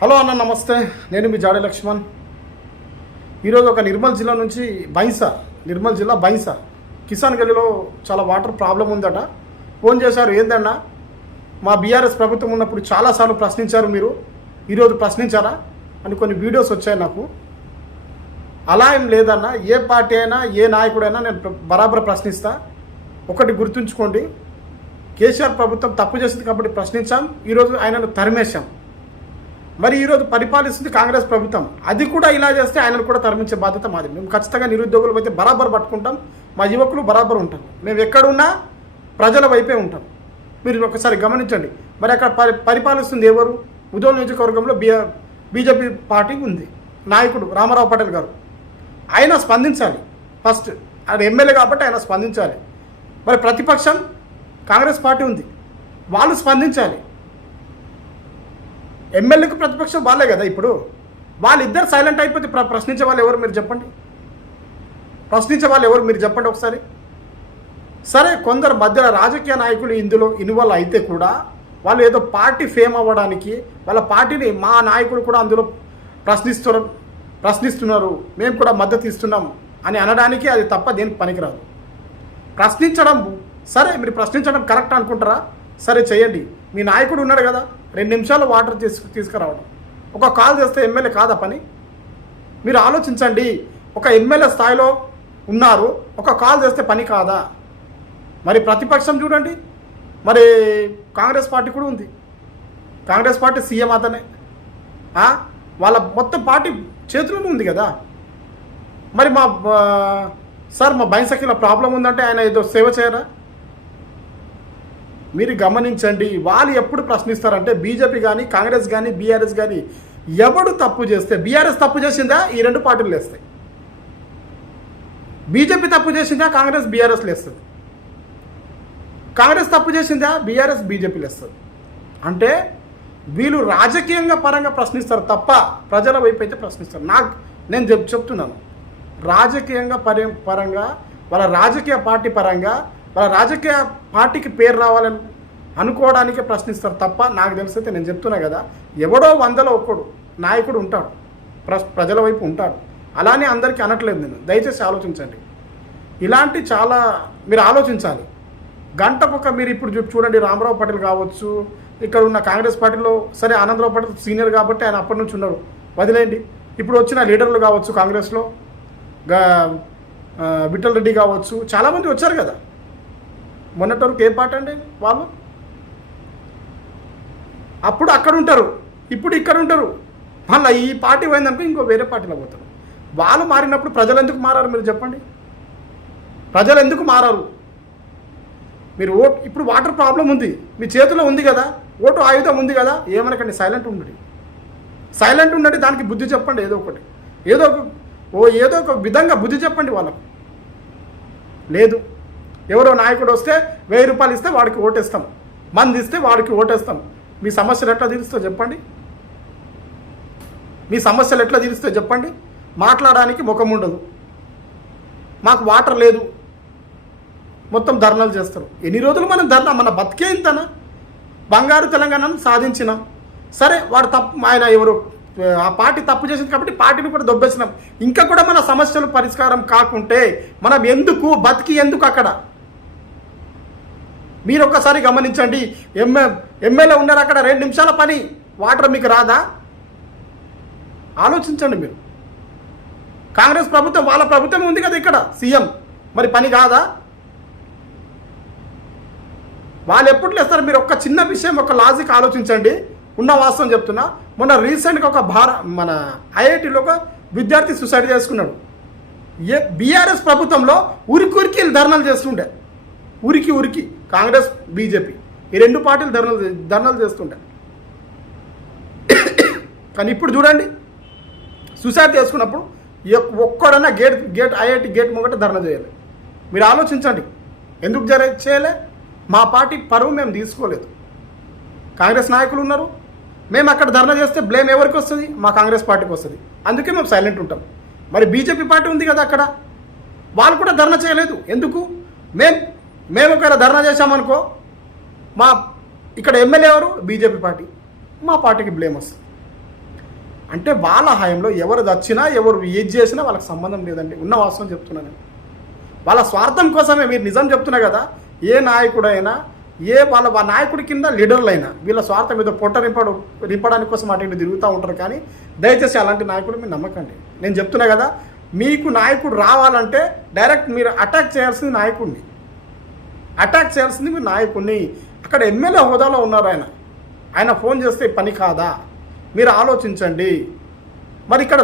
Hello అన్న, నమస్తే. నేను మీ జాడే లక్ష్మణ్. ఈరోజు ఒక నిర్మల్ జిల్లా నుంచి నిర్మల్ జిల్లా బైంసా కిసాన్ గల్లీలో చాలా వాటర్ ప్రాబ్లం ఉందట. ఫోన్ చేశారు. ఏందన్నా, మా బీఆర్ఎస్ ప్రభుత్వం ఉన్నప్పుడు చాలాసార్లు ప్రశ్నించారు, మీరు ఈరోజు ప్రశ్నించారా అని కొన్ని వీడియోస్ వచ్చాయి నాకు. అలా ఏం లేదన్నా, ఏ పార్టీ అయినా ఏ నాయకుడైనా నేను బరాబర్ ప్రశ్నిస్తా. ఒకటి గుర్తుంచుకోండి, కేసీఆర్ ప్రభుత్వం తప్పు చేసింది కాబట్టి ప్రశ్నించాం, ఈరోజు ఆయనను తరిమేశాం. మరి ఈరోజు పరిపాలిస్తుంది కాంగ్రెస్ ప్రభుత్వం, అది కూడా ఇలా చేస్తే ఆయనను కూడా తరిమించే బాధ్యత మాది. మేము ఖచ్చితంగా నిరుద్యోగులు అయితే బరాబర్ పట్టుకుంటాం, మా యువకులు బరాబర్ ఉంటాం. మేము ఎక్కడున్నా ప్రజల వైపే ఉంటాం. మీరు ఒకసారి గమనించండి. మరి అక్కడ పరిపాలిస్తుంది ఎవరు? ఉదయం నియోజకవర్గంలో బీజేపీ పార్టీ ఉంది, నాయకుడు రామారావు పటేల్ గారు. ఆయన స్పందించాలి. ఫస్ట్ ఆయన ఎమ్మెల్యే కాబట్టి ఆయన స్పందించాలి. మరి ప్రతిపక్షం కాంగ్రెస్ పార్టీ ఉంది, వాళ్ళు స్పందించాలి. ఎమ్మెల్యేకు ప్రతిపక్షం వాళ్ళే కదా. ఇప్పుడు వాళ్ళిద్దరు సైలెంట్ అయిపోతే ప్రశ్నించే వాళ్ళు ఎవరు మీరు చెప్పండి? ఒకసారి. సరే, కొందరు మధ్యలో రాజకీయ నాయకులు ఇందులో ఇన్వాల్వ్ అయితే కూడా వాళ్ళు ఏదో పార్టీ ఫేమ్ అవ్వడానికి వాళ్ళ పార్టీని, మా నాయకులు కూడా అందులో ప్రశ్నిస్తున్నారు, మేము కూడా మద్దతు ఇస్తున్నాం అని అనడానికి అది తప్ప దేనికి పనికిరాదు. ప్రశ్నించడం సరే, మీరు ప్రశ్నించడం కరెక్ట్ అనుకుంటారా? సరే చేయండి. మీ నాయకుడు ఉన్నాడు కదా, 2 నిమిషాలు వాటర్ తీసుకురావడం, ఒక కాల్ చేస్తే ఎమ్మెల్యే కాదా పని? మీరు ఆలోచించండి. ఒక ఎమ్మెల్యే స్థాయిలో ఉన్నారు, ఒక కాల్ చేస్తే పని కాదా? మరి ప్రతిపక్షం చూడండి, మరి కాంగ్రెస్ పార్టీ కూడా ఉంది, కాంగ్రెస్ పార్టీ సీఎం అతనే, వాళ్ళ మొత్తం పార్టీ చేతుల్లోనే ఉంది కదా. మరి మా బైంసకిలో ప్రాబ్లం ఉందంటే ఆయన ఏదో సేవ చేయరా? మీరు గమనించండి. వాళ్ళు ఎప్పుడు ప్రశ్నిస్తారంటే బీజేపీ కానీ కాంగ్రెస్ కానీ బీఆర్ఎస్ కానీ ఎవడు తప్పు చేస్తే, బీఆర్ఎస్ తప్పు చేసిందా ఈ 2 పార్టీలు లేస్తాయి, బీజేపీ తప్పు చేసిందా కాంగ్రెస్ బీఆర్ఎస్ లేస్తుంది, కాంగ్రెస్ తప్పు చేసిందా బీఆర్ఎస్ బీజేపీ లేస్తుంది. అంటే వీళ్ళు రాజకీయంగా పరంగా ప్రశ్నిస్తారు తప్ప ప్రజల వైపు అయితే ప్రశ్నిస్తారు. నేను చెప్తున్నాను, రాజకీయంగా పరంగా వాళ్ళ రాజకీయ పార్టీ పరంగా వాళ్ళ రాజకీయ పార్టీకి పేరు రావాలని అనుకోవడానికే ప్రశ్నిస్తారు తప్ప, నాకు తెలిసైతే నేను చెప్తున్నా కదా, ఎవడో 100లో ఒక్కడు నాయకుడు ఉంటాడు, ప్రజల వైపు ఉంటాడు. అలానే అందరికీ అనట్లేదు నేను. దయచేసి ఆలోచించండి. ఇలాంటి చాలా మీరు ఆలోచించాలి. గంటకొక మీరు ఇప్పుడు చూడండి, రామారావు పటేల్ కావచ్చు, ఇక్కడ ఉన్న కాంగ్రెస్ పార్టీలో సరే ఆనందరావు పటేల్ సీనియర్ కాబట్టి ఆయన అప్పటి నుంచి ఉన్నారు, వదిలేయండి. ఇప్పుడు వచ్చిన లీడర్లు కావచ్చు కాంగ్రెస్లో, విఠల్ రెడ్డి కావచ్చు, చాలామంది వచ్చారు కదా. మొన్నటి వరకు ఏ పార్టీ అండి వాళ్ళు? అప్పుడు అక్కడ ఉంటారు, ఇప్పుడు ఇక్కడ ఉంటారు. మళ్ళీ ఈ పార్టీ పోయిందనుకో ఇంకో వేరే పార్టీలో పోతారు. వాళ్ళు మారినప్పుడు ప్రజలు ఎందుకు మారారు మీరు చెప్పండి? ప్రజలు ఎందుకు మారారు? మీరు ఇప్పుడు వాటర్ ప్రాబ్లం ఉంది, మీ చేతిలో ఉంది కదా, ఓటు ఆయుధం ఉంది కదా, ఏమనకండి, సైలెంట్ ఉండండి. దానికి బుద్ధి చెప్పండి, ఏదో ఒక విధంగా బుద్ధి చెప్పండి వాళ్ళకు. లేదు, ఎవరో నాయకుడు వస్తే 1000 రూపాయలు ఇస్తే వాడికి ఓటేస్తాం, మంది ఇస్తే వాడికి ఓటేస్తాం. మీ సమస్యలు ఎట్లా తీరుస్తో చెప్పండి? మాట్లాడడానికి ముఖం ఉండదు. మాకు వాటర్ లేదు, మొత్తం ధర్నాలు చేస్తారు. ఎన్ని రోజులు మనం మన బతికే ఇంతనా? బంగారు తెలంగాణను సాధించినాం. సరే, వాడు ఆయన ఎవరు ఆ పార్టీ తప్పు చేసింది కాబట్టి పార్టీని కూడా దొబ్బేసినాం. ఇంకా కూడా మన సమస్యలు పరిష్కారం కాకుంటే మనం బతికి ఎందుకు అక్కడ? మీరు ఒక్కసారి గమనించండి. ఎమ్మెల్యే ఉన్నారు అక్కడ, 2 నిమిషాల పని, వాటర్ మీకు రాదా? ఆలోచించండి మీరు. కాంగ్రెస్ ప్రభుత్వం, వాళ్ళ ప్రభుత్వం ఉంది కదా ఇక్కడ సీఎం, మరి పని కాదా? వాళ్ళు ఎప్పుడు లేస్తారు? మీరు ఒక చిన్న విషయం, ఒక లాజిక్ ఆలోచించండి. ఉన్న వాస్తవం చెప్తున్నా. మొన్న రీసెంట్గా మన ఐఐటీలో ఒక విద్యార్థి సూసైడ్ చేసుకున్నాడు. బీఆర్ఎస్ ప్రభుత్వంలో ఉరికి ధర్నాలు చేస్తుండే, ఉరికి కాంగ్రెస్ బీజేపీ ఈ 2 పార్టీలు ధర్నాలు చేస్తుండే. కానీ ఇప్పుడు చూడండి, సూసైడ్ చేసుకున్నప్పుడు ఒక్కడన్నా గేట్ ఐఐటీ గేట్ ముంగట ధర్నా చేయాలి. మీరు ఆలోచించండి, ఎందుకు చేయలే? మా పార్టీ పరువు మేము తీసుకోలేదు. కాంగ్రెస్ నాయకులు ఉన్నారు, మేము అక్కడ ధర్నా చేస్తే బ్లేమ్ ఎవరికి వస్తుంది? మా కాంగ్రెస్ పార్టీకి వస్తుంది. అందుకే మేము సైలెంట్ ఉంటాం. మరి బీజేపీ పార్టీ ఉంది కదా అక్కడ, వాళ్ళు కూడా ధర్నా చేయలేదు. ఎందుకు? మేము ఒకవేళ ధర్నా చేశామనుకో, ఇక్కడ ఎమ్మెల్యే ఎవరు? బీజేపీ పార్టీ, మా పార్టీకి బ్లేమ్ వస్తుంది. అంటే వాళ్ళ హయాంలో ఎవరు దచ్చినా ఎవరు ఏది చేసినా వాళ్ళకి సంబంధం లేదండి. ఉన్న వాస్తవం చెప్తున్నాను నేను. వాళ్ళ స్వార్థం కోసమే, మీరు నిజం చెప్తున్నా కదా, ఏ నాయకుడైనా వాళ్ళ నాయకుడి కింద లీడర్లైనా వీళ్ళ స్వార్థం మీద పొట్ట రింపడానికి కోసం అటు ఇటు తిరుగుతూ ఉంటారు. కానీ దయచేసి అలాంటి నాయకుడు మీరు నమ్మకండి. నేను చెప్తున్నా కదా, మీకు నాయకుడు రావాలంటే డైరెక్ట్ మీరు అటాక్ చేయాల్సింది నాయకుడిని, మీరు నాయకుడిని. అక్కడ ఎమ్మెల్యే హోదాలో ఉన్నారు ఆయన ఫోన్ చేస్తే పని కాదా? మీరు ఆలోచించండి. మరి ఇక్కడ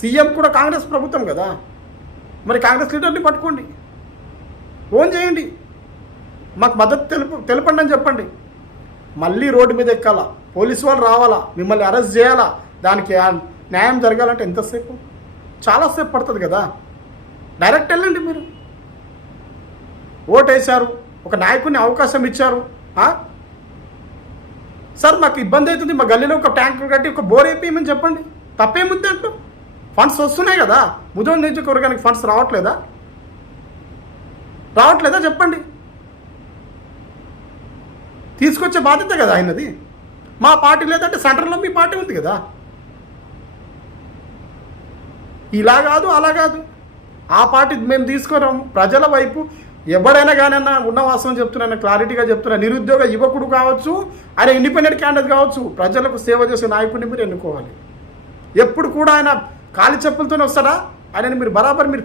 సీఎం కూడా కాంగ్రెస్ ప్రభుత్వం కదా, మరి కాంగ్రెస్ లీడర్ని పట్టుకోండి, ఫోన్ చేయండి, మాకు మద్దతు తెలపండి అని చెప్పండి. మళ్ళీ రోడ్డు మీద ఎక్కాలా, పోలీసు వాళ్ళు రావాలా, మిమ్మల్ని అరెస్ట్ చేయాలా, దానికి న్యాయం జరగాలంటే ఎంతసేపు? చాలాసేపు పడుతుంది కదా. డైరెక్ట్ వెళ్ళండి. మీరు ఓటేశారు, ఒక నాయకుడిని అవకాశం ఇచ్చారు. సార్ మాకు ఇబ్బంది అవుతుంది, మా గల్లీలో ఒక ట్యాంకర్ కట్టి ఒక బోర్ వేపియమని చెప్పండి. తప్పేముంది అంటూ ఫండ్స్ వస్తున్నాయి కదా. ముదోల్ నియోజకవర్గానికి ఫండ్స్ రావట్లేదా చెప్పండి. తీసుకొచ్చే బాధ్యత కదా ఆయనది. మా పార్టీ లేదంటే సెంటర్లో మీ పార్టీ ఉంది కదా. ఇలా కాదు అలా కాదు, ఆ పార్టీ మేము తీసుకురాము. ప్రజల వైపు ఎవరైనా కానీ ఉన్న వాస్తవం చెప్తున్నా, క్లారిటీగా చెప్తున్నా. నిరుద్యోగ యువకుడు కావచ్చు, ఆయన ఇండిపెండెంట్ క్యాండిడేట్ కావచ్చు, ప్రజలకు సేవ చేసే నాయకుడిని మీరు ఎన్నుకోవాలి. ఎప్పుడు కూడా ఆయన కాలి చెప్పులతోనే వస్తాడా? ఆయనని మీరు బరాబర్ మీరు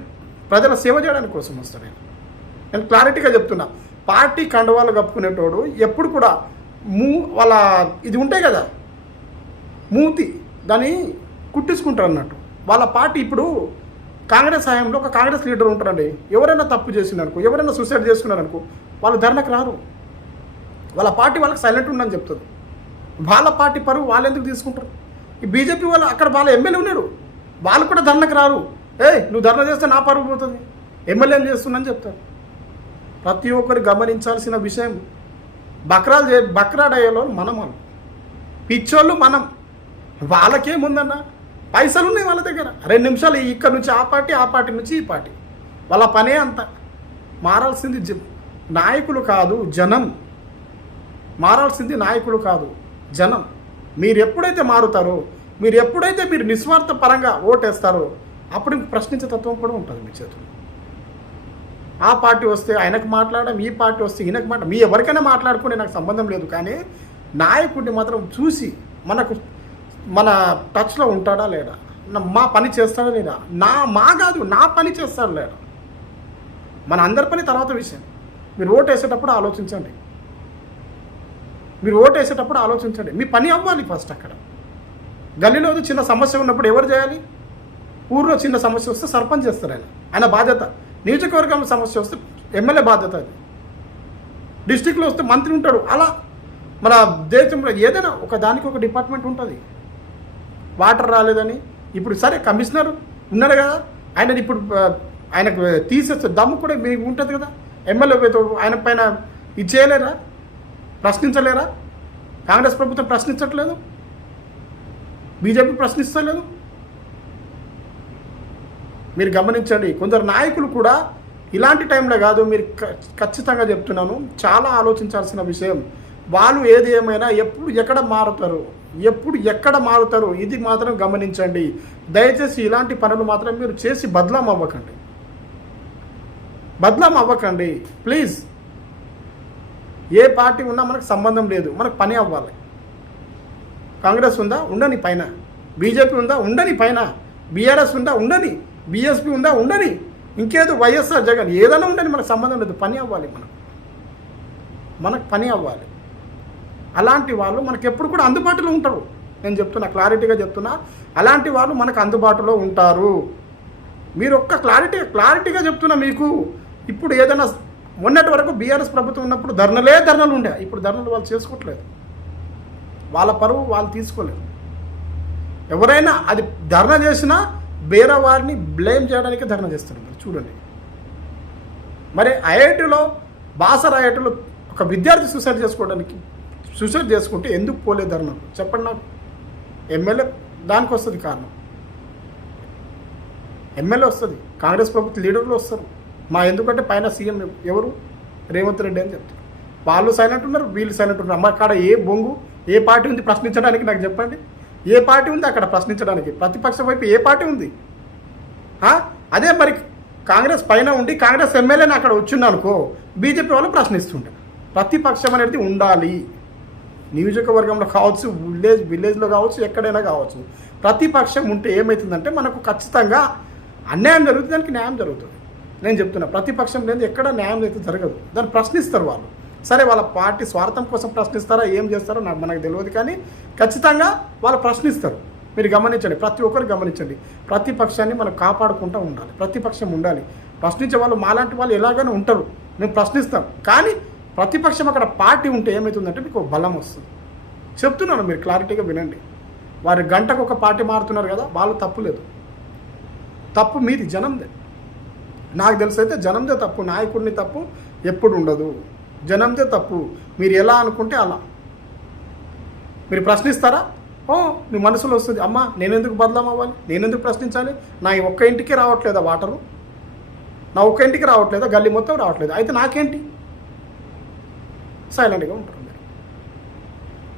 ప్రజల సేవ చేయడానికి కోసం వస్తాడు. నేను క్లారిటీగా చెప్తున్నా. పార్టీ కండవాళ్ళు కప్పుకునేటోడు ఎప్పుడు కూడా వాళ్ళ ఇది ఉంటాయి కదా, మూతి దాన్ని కుట్టించుకుంటారు అన్నట్టు. వాళ్ళ పార్టీ ఇప్పుడు కాంగ్రెస్ హయాంలో ఒక కాంగ్రెస్ లీడర్ ఉంటారండి. ఎవరైనా తప్పు చేసిందనుకో, ఎవరైనా సూసైడ్ చేసుకున్నారనుకో, వాళ్ళు ధర్నకు రారు. వాళ్ళ పార్టీ వాళ్ళకి సైలెంట్ ఉండని చెప్తుంది. వాళ్ళ పార్టీ పరువు వాళ్ళు ఎందుకు తీసుకుంటారు? ఈ బీజేపీ వాళ్ళు అక్కడ వాళ్ళ ఎమ్మెల్యే ఉన్నాడు, వాళ్ళు కూడా ధర్నకు రారు. నువ్వు ధర్నా చేస్తే నా పరువు పోతుంది, ఎమ్మెల్యేని చేస్తున్నాని చెప్తారు. ప్రతి ఒక్కరు గమనించాల్సిన విషయం, బక్రాడయ్యేలో మనం పిచ్చోళ్ళు మనం. వాళ్ళకేముందన్న, పైసలు ఉన్నాయి వాళ్ళ దగ్గర. 2 నిమిషాలు ఇక్కడ నుంచి ఆ పార్టీ నుంచి ఈ పార్టీ, వాళ్ళ పనే అంత. మారాల్సింది నాయకులు కాదు జనం, మారాల్సింది నాయకులు కాదు జనం. మీరు ఎప్పుడైతే మారుతారో, మీరు నిస్వార్థ పరంగా ఓటేస్తారో, అప్పుడు ప్రశ్నించే తత్వం కూడా ఉంటుంది మీ చేతుల్లో. ఆ పార్టీ వస్తే ఆయనకు మాట్లాడడం, ఈ పార్టీ వస్తే ఈయనకు మాట్లాడడం, మీ ఎవరికైనా మాట్లాడుకునే నాకు సంబంధం లేదు. కానీ నాయకుడిని మాత్రం చూసి మన టచ్లో ఉంటాడా లేడా, మా పని చేస్తాడా లేదా, కాదు నా పని చేస్తాడా లేడా, మన అందరి పని తర్వాత విషయం. మీరు ఓటు వేసేటప్పుడు ఆలోచించండి. మీ పని అవ్వాలి ఫస్ట్. అక్కడ గల్లీలో చిన్న సమస్య ఉన్నప్పుడు ఎవరు చేయాలి? ఊర్లో చిన్న సమస్య వస్తే సర్పంచ్ చేస్తారు, ఆయన బాధ్యత. నియోజకవర్గం సమస్య వస్తే ఎమ్మెల్యే బాధ్యత అది. డిస్టిక్లో వస్తే మంత్రి ఉంటాడు. అలా మన దేశంలో ఏదైనా ఒక దానికి ఒక డిపార్ట్మెంట్ ఉంటుంది. వాటర్ రాలేదని ఇప్పుడు సరే కమిషనర్ ఉన్నారు కదా, ఆయనకు తీసేస్తే దమ్ము కూడా మీకు ఉంటుంది కదా. ఎమ్మెల్యే ఆయన పైన ఇది చేయలేరా, ప్రశ్నించలేరా? కాంగ్రెస్ ప్రభుత్వం ప్రశ్నించట్లేదు, బీజేపీ ప్రశ్నిస్తలేదు. మీరు గమనించండి. కొందరు నాయకులు కూడా ఇలాంటి టైంలో కాదు, మీరు ఖచ్చితంగా చెప్తున్నాను, చాలా ఆలోచించాల్సిన విషయం. వాళ్ళు ఏది ఏమైనా ఎప్పుడు ఎక్కడ మారుతారు ఇది మాత్రం గమనించండి. దయచేసి ఇలాంటి పనులు మాత్రం మీరు చేసి బదలాం అవ్వకండి ప్లీజ్. ఏ పార్టీ ఉన్నా మనకు సంబంధం లేదు, మనకు పని అవ్వాలి. కాంగ్రెస్ ఉందా, ఉండని పైన. బీజేపీ ఉందా, ఉండని పైన. బీఆర్ఎస్ ఉందా, ఉండని. బీఎస్పీ ఉందా, ఉండని. ఇంకేదో వైఎస్ఆర్ జగన్ ఏదైనా ఉండని, మనకు సంబంధం లేదు. పని అవ్వాలి, మనకు పని అవ్వాలి. అలాంటి వాళ్ళు మనకు ఎప్పుడు కూడా అందుబాటులో ఉంటారు. నేను చెప్తున్నా, క్లారిటీగా చెప్తున్నా, అలాంటి వాళ్ళు మనకు అందుబాటులో ఉంటారు. మీరు ఒక్క క్లారిటీగా చెప్తున్నా మీకు. ఇప్పుడు ఏదైనా మొన్నటి వరకు బీఆర్ఎస్ ప్రభుత్వం ఉన్నప్పుడు ధర్నలు ఉండే, ఇప్పుడు ధర్నలు వాళ్ళు చేసుకోవట్లేదు. వాళ్ళ పరువు వాళ్ళు తీసుకోలేదు. ఎవరైనా అది ధర్నా చేసినా వేరే వారిని బ్లేమ్ చేయడానికి ధర్నా చేస్తున్నారు. చూడండి, మరి ఐఐటీలో బాసర్ ఐఐటీలో ఒక విద్యార్థి సూసైడ్ చేసుకుంటే ఎందుకు పోలేదు ధర్నా చెప్పండి నాకు. ఎమ్మెల్యే దానికి వస్తుంది కారణం, ఎమ్మెల్యే వస్తుంది, కాంగ్రెస్ ప్రభుత్వ లీడర్లు వస్తారు. ఎందుకంటే పైన సీఎం ఎవరు, రేవంత్ రెడ్డి అని చెప్తారు. వాళ్ళు సైలెంట్ ఉన్నారు, వీళ్ళు సైలెంట్ ఉన్నారు. అమ్మ కాడ ఏ బొంగు, ఏ పార్టీ ఉంది ప్రశ్నించడానికి నాకు చెప్పండి. ఏ పార్టీ ఉంది అక్కడ ప్రశ్నించడానికి? ప్రతిపక్షం వైపు ఏ పార్టీ ఉంది? అదే మరి కాంగ్రెస్ పైన ఉండి కాంగ్రెస్ ఎమ్మెల్యేని అక్కడ వచ్చిందనుకో, బీజేపీ వాళ్ళు ప్రశ్నిస్తుంటారు. ప్రతిపక్షం అనేది ఉండాలి. నియోజకవర్గంలో కావచ్చు, విలేజ్లో కావచ్చు, ఎక్కడైనా కావచ్చు. ప్రతిపక్షం ఉంటే ఏమవుతుందంటే మనకు ఖచ్చితంగా అన్యాయం జరుగుతుంది, దానికి న్యాయం జరుగుతుంది. నేను చెప్తున్నా, ప్రతిపక్షం లేదు ఎక్కడ న్యాయం అయితే జరగదు. దాన్ని ప్రశ్నిస్తారు వాళ్ళు. సరే, వాళ్ళ పార్టీ స్వార్థం కోసం ప్రశ్నిస్తారా, ఏం చేస్తారో మనకు తెలియదు, కానీ ఖచ్చితంగా వాళ్ళు ప్రశ్నిస్తారు. మీరు గమనించండి, ప్రతి ఒక్కరు గమనించండి. ప్రతిపక్షాన్ని మనం కాపాడుకుంటూ ఉండాలి. ప్రతిపక్షం ఉండాలి. ప్రశ్నించే వాళ్ళు మాలాంటి వాళ్ళు ఎలాగైనా ఉంటారు, మేము ప్రశ్నిస్తాం. కానీ ప్రతిపక్షం అక్కడ పార్టీ ఉంటే ఏమవుతుందంటే మీకు బలం వస్తుంది. చెప్తున్నాను, మీరు క్లారిటీగా వినండి. వారి గంటకు ఒక పార్టీ మారుతున్నారు కదా, వాళ్ళు తప్పు లేదు. తప్పు మీది, జనందే. నాకు తెలిసైతే జనందే తప్పు, నాయకుడిని తప్పు ఎప్పుడు ఉండదు. జనందే తప్పు. మీరు ఎలా అనుకుంటే అలా. మీరు ప్రశ్నిస్తారా? మీ మనసులో వస్తుంది, అమ్మ నేనెందుకు బదలం అవ్వాలి, నేనెందుకు ప్రశ్నించాలి, నా ఒక్క ఇంటికి రావట్లేదా వాటరు, నా ఒక్క ఇంటికి రావట్లేదా, గల్లీ మొత్తం రావట్లేదు, అయితే నాకేంటి? సైలెంట్గా ఉంటారు.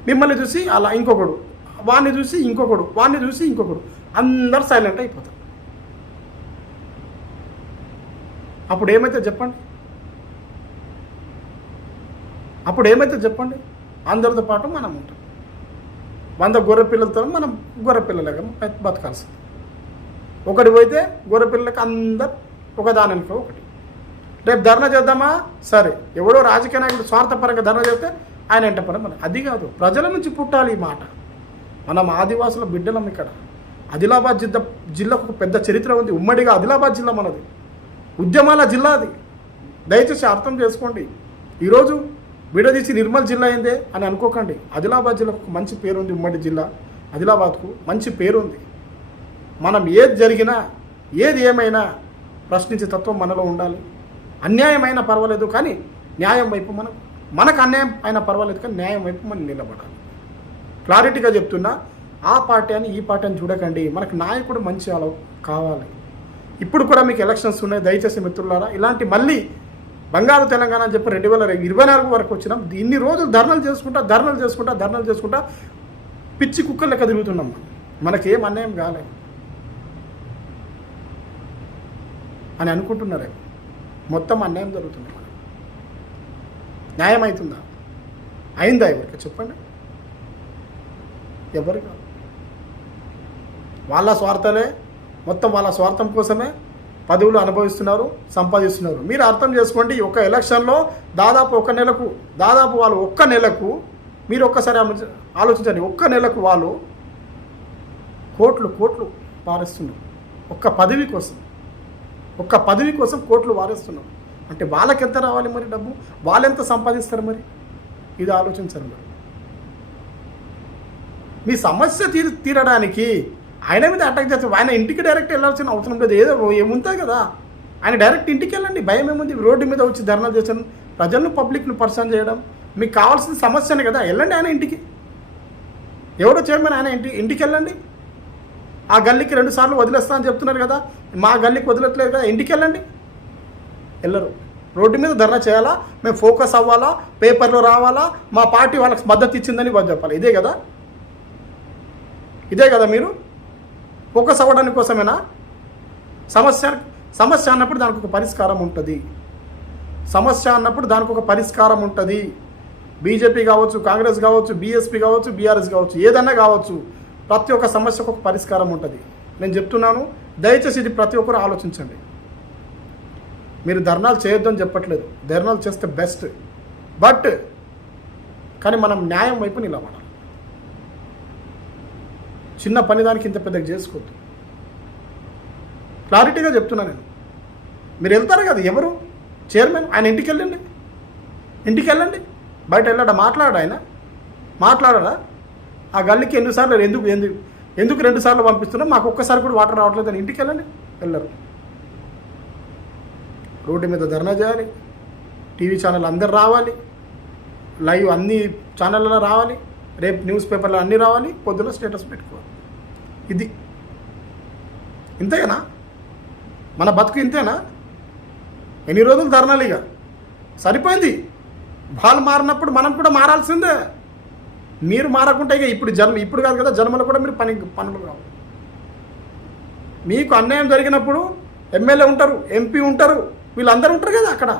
మిమ్మల్ని చూసి అలా ఇంకొకడు, వాడిని చూసి ఇంకొకడు, వాడిని చూసి ఇంకొకడు, అందరు సైలెంట్ అయిపోతారు. అప్పుడు ఏమైతే చెప్పండి? అందరితో పాటు మనం ఉంటాం. 100 గొర్రె పిల్లలతో మనం గొర్రె పిల్లలుగా బతకాల్సింది. ఒకటి పోతే గొర్రె పిల్లలకి అందరు ఒకదానికి ఒకటి. రేపు ధర్నా చేద్దామా, సరే, ఎవడో రాజకీయ నాయకుడు స్వార్థపరంగా ధర్నా చేస్తే ఆయన ఎంటపరం. అది కాదు, ప్రజల నుంచి పుట్టాలి ఈ మాట. మనం ఆదివాసుల బిడ్డలం. ఇక్కడ ఆదిలాబాద్ జిల్లాకు ఒక పెద్ద చరిత్ర ఉంది. ఉమ్మడిగా ఆదిలాబాద్ జిల్లా మనది, ఉద్యమాల జిల్లా అది. దయచేసి అర్థం చేసుకోండి. ఈరోజు విడదీసి నిర్మల్ జిల్లా అయిందే అని అనుకోకండి. ఆదిలాబాద్ జిల్లాకు ఒక మంచి పేరు ఉంది. ఉమ్మడి జిల్లా ఆదిలాబాద్కు మంచి పేరు ఉంది. మనం ఏది జరిగినా, ఏది ఏమైనా ప్రశ్నించే తత్వం మనలో ఉండాలి. అన్యాయమైన పర్వాలేదు, కానీ న్యాయం వైపు మనకు అన్యాయం అయినా పర్వాలేదు, కానీ న్యాయం వైపు మనం నిలబడాలి. క్లారిటీగా చెప్తున్నా, ఆ పార్టీ అని ఈ పార్టీ అని చూడకండి. మనకు నాయకుడు మంచి అలా కావాలి. ఇప్పుడు కూడా మీకు ఎలక్షన్స్ ఉన్నాయి. దయచేసి మిత్రులారా, ఇలాంటి మళ్ళీ బంగారు తెలంగాణ అని చెప్పి 2024 వరకు వచ్చినాం. ఇన్ని రోజులు ధర్నాలు చేసుకుంటా పిచ్చి కుక్కలు లెక్క తిరుగుతున్నాం. మనకేం అన్యాయం కాలేదు అని అనుకుంటున్నారే, మొత్తం అన్యాయం జరుగుతుంది. న్యాయం అవుతుందా? అయిందా? ఎవరికి చెప్పండి? ఎవరు కాదు. వాళ్ళ స్వార్థలే, మొత్తం వాళ్ళ స్వార్థం కోసమే పదవులు అనుభవిస్తున్నారు, సంపాదిస్తున్నారు. మీరు అర్థం చేసుకోండి. ఒక ఎలక్షన్లో దాదాపు వాళ్ళు ఒక్క నెలకు మీరు ఒక్కసారి ఆలోచించండి. ఒక్క నెలకు వాళ్ళు కోట్లు పారేస్తున్నారు. ఒక్క పదవి కోసం కోట్లు వారేస్తున్నారు. అంటే వాళ్ళకి ఎంత రావాలి మరి డబ్బు, వాళ్ళు ఎంత సంపాదిస్తారు మరి? ఇది ఆలోచించరు మరి. మీ సమస్య తీరడానికి ఆయన మీద అటాక్ చేస్తారు. ఆయన ఇంటికి డైరెక్ట్ వెళ్ళాల్సిన అవసరం లేదు. ఏదో ఏముంటుంది కదా, ఆయన డైరెక్ట్ ఇంటికి వెళ్ళండి. భయం ఏముంది? రోడ్డు మీద వచ్చి ధర్నాలు చేశాను, ప్రజలను పబ్లిక్ను పర్సన్ చేయడం మీకు కావాల్సిన సమస్యనే కదా. వెళ్ళండి ఆయన ఇంటికి. ఎవడో చైర్మన్ ఆయన ఇంటికి వెళ్ళండి. ఆ గల్లీకి 2 సార్లు వదిలేస్తా అని చెప్తున్నారు కదా, మా గల్లీకి వదిలట్లేదు కదా, ఇంటికి వెళ్ళండి. వెళ్ళరు. రోడ్డు మీద ధర్నా చేయాలా, మేము ఫోకస్ అవ్వాలా, పేపర్లో రావాలా, మా పార్టీ వాళ్ళకి మద్దతు ఇచ్చిందని వాళ్ళు చెప్పాలి. ఇదే కదా మీరు ఫోకస్ అవ్వడానికి కోసమేనా? సమస్య అన్నప్పుడు దానికి ఒక పరిష్కారం ఉంటుంది. బీజేపీ కావచ్చు, కాంగ్రెస్ కావచ్చు, బీఎస్పీ కావచ్చు, బీఆర్ఎస్ కావచ్చు, ఏదన్నా కావచ్చు, ప్రతి ఒక్క సమస్యకు ఒక పరిష్కారం ఉంటుంది. నేను చెప్తున్నాను, దయచేసి ఇది ప్రతి ఒక్కరు ఆలోచించండి. మీరు ధర్నాలు చేయొద్దని చెప్పట్లేదు, ధర్నాలు చేస్తే బెస్ట్. కానీ మనం న్యాయం వైపు నిలబడాలి. చిన్న పని దానికి ఇంత పెద్దగా చేసుకోవద్దు. క్లారిటీగా చెప్తున్నా నేను. మీరు వెళ్తారు కదా, ఎవరు చైర్మన్, ఆయన ఇంటికి వెళ్ళండి. బయట వెళ్ళాడా? మాట్లాడా? ఆ గల్లీకి ఎన్నిసార్లు ఎందుకు 2 సార్లు పంపిస్తున్నా, మాకు ఒక్కసారి కూడా వాటర్ రావట్లేదు అని ఇంటికి వెళ్ళరు. రోడ్డు మీద ధర్నా చేయాలి, టీవీ ఛానల్ అందరు రావాలి, లైవ్ అన్ని ఛానళ్ళలో రావాలి, రేపు న్యూస్ పేపర్లో అన్నీ రావాలి, పొద్దున స్టేటస్ పెట్టుకోవాలి. ఇది ఇంతేనా? మన బతుకు ఇంతేనా? ఎన్ని రోజులు ధర్నాలు? ఇక సరిపోయింది. వాళ్ళు మారినప్పుడు మనం కూడా మారాల్సిందే. మీరు మారకుంటే ఇక ఇప్పుడు కాదు కదా, జన్మలో కూడా మీరు పనులు కావు. మీకు అన్యాయం జరిగినప్పుడు ఎమ్మెల్యే ఉంటారు, ఎంపీ ఉంటారు, వీళ్ళందరూ ఉంటారు కదా అక్కడ.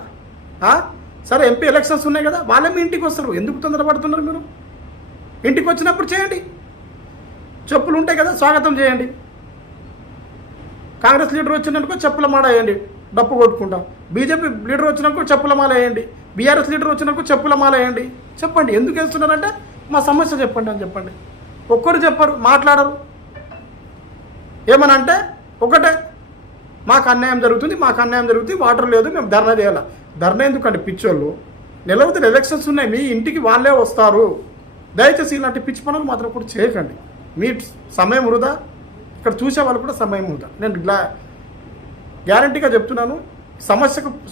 సరే ఎంపీ ఎలక్షన్స్ ఉన్నాయి కదా, వాళ్ళే మీ ఇంటికి వస్తారు. ఎందుకు తొందరపడుతున్నారు మీరు? ఇంటికి వచ్చినప్పుడు చేయండి. చెప్పులు ఉంటాయి కదా, స్వాగతం చేయండి. కాంగ్రెస్ లీడర్ వచ్చినప్పుడు చెప్పుల మాల వేయండి, డప్పు కొట్టుకుంటాం. బీజేపీ లీడర్ వచ్చినప్పుడు చెప్పుల మాల వేయండి, బీఆర్ఎస్ లీడర్ వచ్చినప్పుడు చెప్పుల మాల వేయండి. చెప్పండి ఎందుకు వేస్తున్నారంటే మా సమస్య చెప్పండి అని చెప్పండి. ఒక్కరు చెప్పరు, మాట్లాడరు. ఏమనంటే ఒకటే, మాకు అన్యాయం జరుగుతుంది, వాటర్ లేదు, మేము ధర్నా చేయాలి. ధర్నా ఎందుకండి పిచ్చోళ్ళు? నిలవతల ఎలక్షన్స్ ఉన్నాయి, మీ ఇంటికి వాళ్ళే వస్తారు. దయచేసి ఇలాంటి పిచ్చి పనులు మాత్రం కూడా చేయకండి. మీ సమయం వృధా, ఇక్కడ చూసే వాళ్ళు కూడా సమయం వృధా. నేను గ్యారంటీగా చెప్తున్నాను,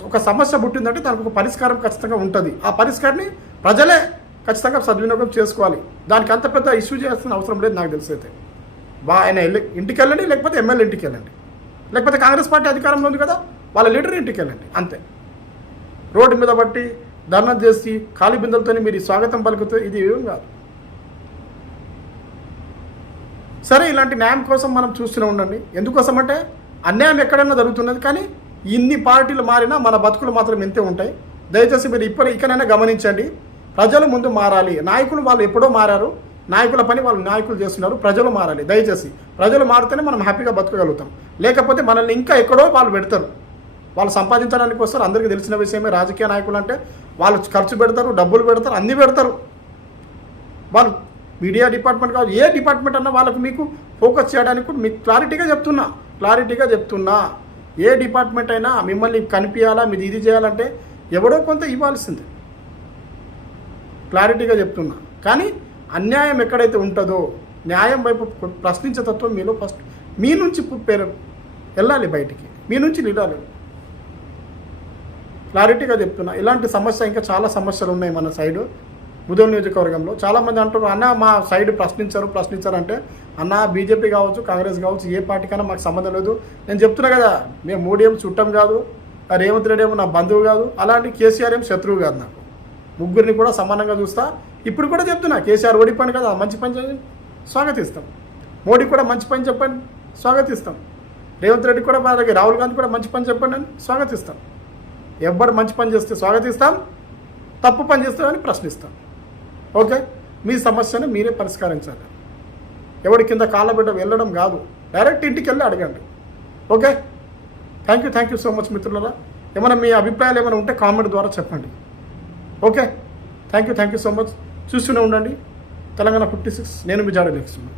ఒక సమస్య పుట్టిందంటే దానికి ఒక పరిష్కారం ఖచ్చితంగా ఉంటుంది. ఆ పరిష్కారాన్ని ప్రజలే ఖచ్చితంగా సద్వినియోగం చేసుకోవాలి. దానికి అంత పెద్ద ఇష్యూ చేయాల్సిన అవసరం లేదు నాకు తెలిసి. అయితే ఆయన ఇంటికి వెళ్ళండి, లేకపోతే ఎమ్మెల్యే ఇంటికి వెళ్ళండి, లేకపోతే కాంగ్రెస్ పార్టీ అధికారంలో ఉంది కదా వాళ్ళ లీడర్ ఇంటికి వెళ్ళండి, అంతే. రోడ్డు మీద బట్టి ధర్నా చేసి ఖాళీ బిందెలతో మీరు స్వాగతం పలుకుతూ ఇది ఏం కాదు. సరే, ఇలాంటి న్యాయం కోసం మనం చూస్తూనే ఉండండి. ఎందుకోసం అంటే అన్యాయం ఎక్కడైనా జరుగుతున్నది, కానీ ఇన్ని పార్టీలు మారినా మన బతుకులు మాత్రం ఇంతే ఉంటాయి. దయచేసి మీరు ఇకనైనా గమనించండి. ప్రజలు ముందు మారాలి. నాయకులు వాళ్ళు ఎప్పుడో మారారు, నాయకుల పని వాళ్ళు నాయకులు చేస్తున్నారు. ప్రజలు మారాలి. దయచేసి ప్రజలు మారితేనే మనం హ్యాపీగా బతకగలుగుతాం. లేకపోతే మనల్ని ఇంకా ఎక్కడో వాళ్ళు పెడతారు. వాళ్ళు సంపాదించడానికి వస్తారు. అందరికీ తెలిసిన విషయమే. రాజకీయ నాయకులు అంటే వాళ్ళు ఖర్చు పెడతారు, డబ్బులు పెడతారు, అన్నీ పెడతారు. వాళ్ళు మీడియా డిపార్ట్మెంట్ కావచ్చు, ఏ డిపార్ట్మెంట్ అన్నా వాళ్ళకు మీకు ఫోకస్ చేయడానికి కూడా మీకు క్లారిటీగా చెప్తున్నా. ఏ డిపార్ట్మెంట్ అయినా మిమ్మల్ని కనిపించాలా, మీది ఇది చేయాలంటే ఎవడో కొంత ఇవ్వాల్సిందే. క్లారిటీగా చెప్తున్నా. కానీ అన్యాయం ఎక్కడైతే ఉంటుందో న్యాయం వైపు ప్రశ్నించే తత్వం మీలో ఫస్ట్ మీ నుంచి వెళ్ళాలి, బయటికి మీ నుంచి నిలాలి. క్లారిటీగా చెప్తున్నా. ఇలాంటి సమస్య ఇంకా చాలా సమస్యలు ఉన్నాయి మన సైడు ముదోల్ నియోజకవర్గంలో. చాలామంది అంటారు, అన్న మా సైడ్ ప్రశ్నించారు అంటే, అన్న బీజేపీ కావచ్చు, కాంగ్రెస్ కావచ్చు, ఏ పార్టీకైనా మాకు సంబంధం లేదు. నేను చెప్తున్నా కదా, మేము మోడీ ఏం చుట్టం కాదు, రేవంత్ రెడ్డి ఏమో నా బంధువు కాదు, అలాంటి కేసీఆర్ ఏం శత్రువు కాదు. నాకు ముగ్గురిని కూడా సమానంగా చూస్తా. ఇప్పుడు కూడా చెప్తున్నా, కేసీఆర్ ఓడిపోయింది కదా, మంచి పని చేయండి, స్వాగతిస్తాం. మోడీ కూడా మంచి పని చెప్పండి, స్వాగతిస్తాం. రేవంత్ రెడ్డి కూడా అలాగే, రాహుల్ గాంధీ కూడా మంచి పని చెప్పండి అని స్వాగతిస్తాం. ఎవరు మంచి పని చేస్తే స్వాగతిస్తాం, తప్పు పని చేస్తామని ప్రశ్నిస్తాం. ఓకే, మీ సమస్యను మీరే పరిష్కరించాలి. ఎవరి కింద కాళ్ళబిడ్డ వెళ్ళడం కాదు, డైరెక్ట్ ఇంటికి వెళ్ళి అడగండి. Okay, thank you so much మిత్రులారా. ఏమైనా మీ అభిప్రాయాలు ఏమైనా ఉంటే కామెంట్ ద్వారా చెప్పండి. Okay, thank you so much. చూస్తూనే ఉండండి తెలంగాణ 56. నేను మీ జాడ లక్ష్మణ్.